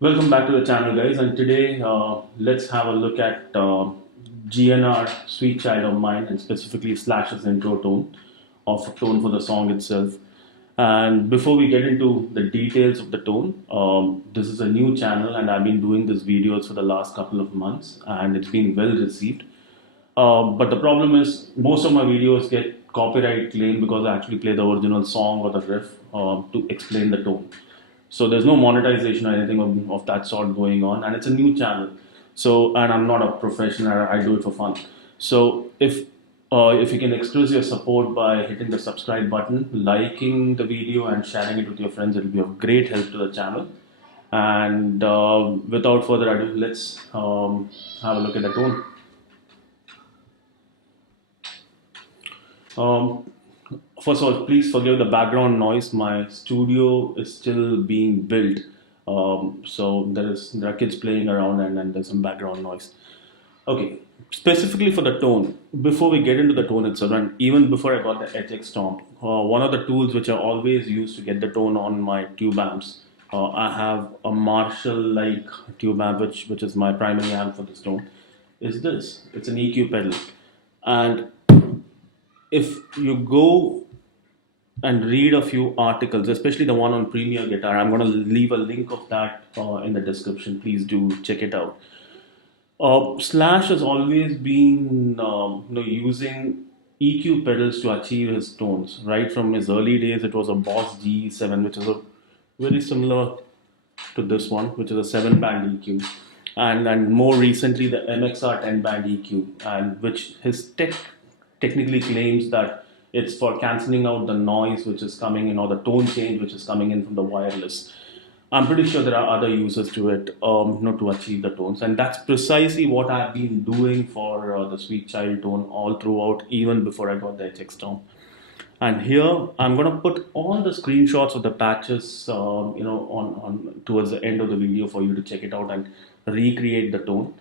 Welcome back to the channel, guys. And today, let's have a look at GNR Sweet Child of Mine, and specifically Slash's intro tone of tone for the song itself. And before we get into the details of the tone, this is a new channel, and I've been doing these videos for the last couple of months, and it's been well received. But the problem is, most of my videos get copyright claim because I actually play the original song or the riff to explain the tone. So there's no monetization or anything of that sort going on, and it's a new channel. So, and I'm not a professional; I do it for fun. So if you can express your support by hitting the subscribe button, liking the video, and sharing it with your friends, it'll be of great help to the channel. And without further ado, let's have a look at the tone. Um, First of all, please forgive the background noise. My studio is still being built, so there are kids playing around, and there's some background noise. Okay, specifically for the tone. Before we get into the tone itself, and even before I got the HX Stomp, one of the tools which I always use to get the tone on my tube amps, I have a Marshall-like tube amp, which is my primary amp for this tone. Is this? It's an EQ pedal, and if you go and read a few articles, especially the one on Premier Guitar, I'm going to leave a link of that in the description. Please do check it out. Slash has always been using EQ pedals to achieve his tones. Right from his early days, it was a Boss G7, which is a very similar to this one, which is a 7-band EQ, and more recently the MXR 10-band EQ, and which his technically claims that it's for cancelling out the noise which is coming in, or the tone change which is coming in from the wireless. I'm pretty sure there are other uses to it, to achieve the tones, and that's precisely what I've been doing for the Sweet Child tone all throughout, even before I got the HX Stomp. And here I'm going to put all the screenshots of the patches, on towards the end of the video for you to check it out and recreate the tone.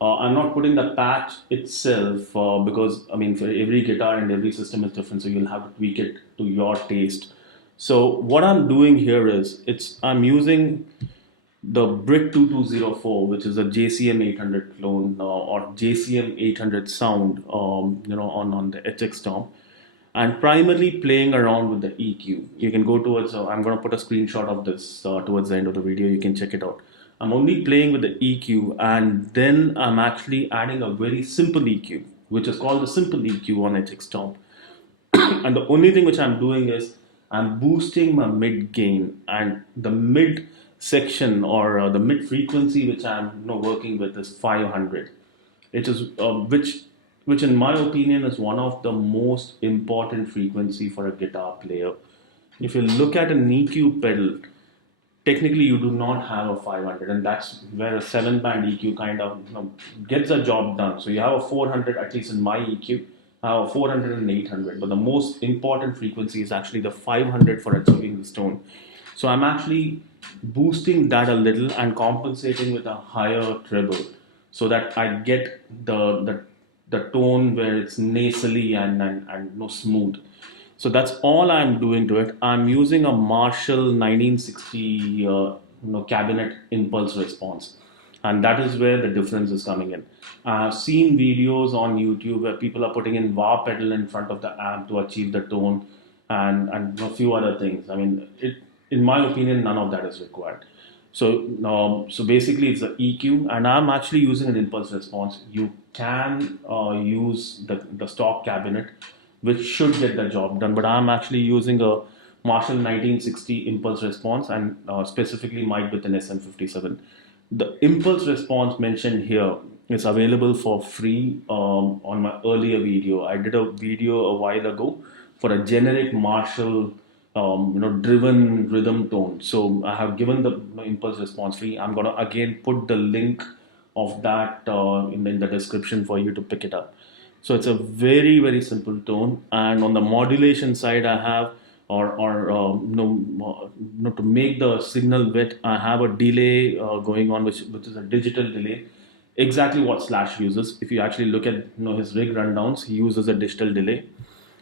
I'm not putting the patch itself because I mean, for every guitar and every system is different, so you'll have to tweak it to your taste. So what I'm doing here is I'm using the Brit 2204, which is a JCM 800 clone or JCM 800 sound, on the HX Stomp, and primarily playing around with the EQ. You can go towards. I'm going to put a screenshot of this towards the end of the video. You can check it out. I'm only playing with the EQ, and then I'm actually adding a very simple EQ, which is called the simple EQ on HX Stomp. And the only thing which I'm doing is I'm boosting my mid gain, and the mid section or the mid frequency which I'm working with is 500. It is which in my opinion is one of the most important frequency for a guitar player. If you look at an EQ pedal, technically you do not have a 500, and that's where a 7-band EQ kind of gets the job done. So you have a 400, at least in my EQ, I have a 400 and 800, but the most important frequency is actually the 500 for achieving this tone. So I'm actually boosting that a little and compensating with a higher treble, so that I get the tone where it's nasally and no smooth. So that's all I'm doing to it. I'm using a Marshall 1960 cabinet impulse response, and that is where the difference is coming in. I've seen videos on YouTube where people are putting in wah pedal in front of the amp to achieve the tone, and a few other things. I mean, in my opinion, none of that is required. So basically it's the EQ, and I'm actually using an impulse response. You can use the stock cabinet, which should get the job done, but I'm actually using a Marshall 1960 impulse response, and specifically mic with an SM57. The impulse response mentioned here is available for free on my earlier video. I did a video a while ago for a generic Marshall driven rhythm tone. So I have given the impulse response free. I'm gonna again put the link of that in the description for you to pick it up. So it's a very very simple tone, and on the modulation side, I have or to make the signal wet, I have a delay going on, which is a digital delay, exactly what Slash uses. If you actually look at his rig rundowns, he uses a digital delay,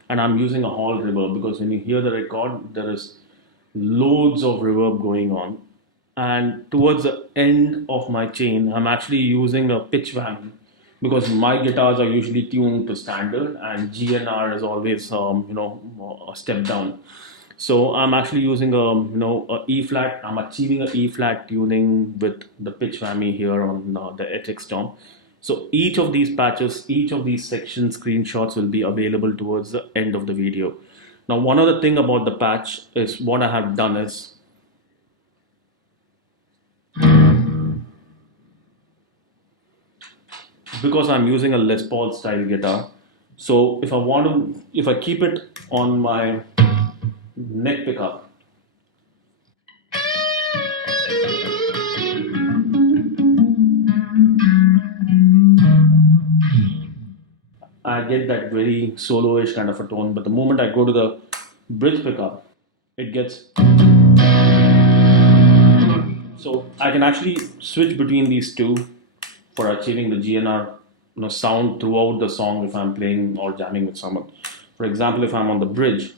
and I'm using a hall reverb because when you hear the record, there is loads of reverb going on. And towards the end of my chain, I'm actually using a pitch whammy because my guitars are usually tuned to standard, and GNR is always a step down. So I'm actually using a E flat. I'm achieving a E flat tuning with the pitch whammy here on the Ethics Stomp. So each of these patches, each of these section screenshots will be available towards the end of the video. Now, one other thing about the patch is what I have done is, because I'm using a Les Paul style guitar, so if I keep it on my neck pickup, I get that very solo-ish kind of a tone. But the moment I go to the bridge pickup, it gets, so I can actually switch between these two for achieving the GNR sound throughout the song if I'm playing or jamming with someone. For example, if I'm on the bridge,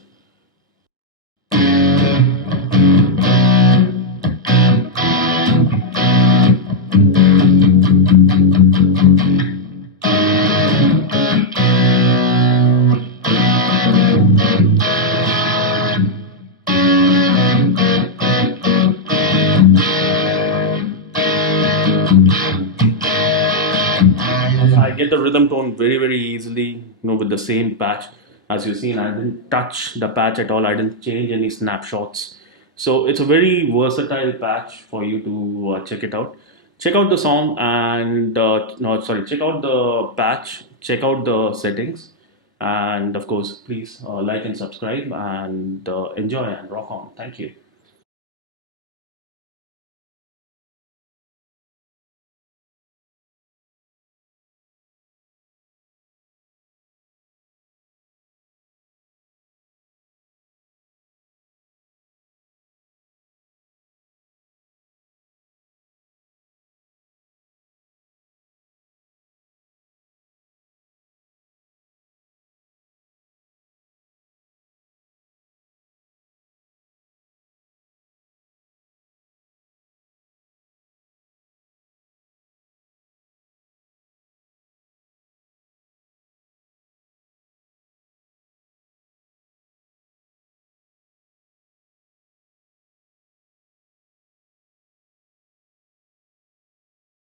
I get the rhythm tone very, very easily, with the same patch. As you've seen, I didn't touch the patch at all. I didn't change any snapshots. So it's a very versatile patch for you to check it out. Check out the song and no, sorry, check out the patch. Check out the settings, and of course, please like and subscribe and enjoy and rock on. Thank you.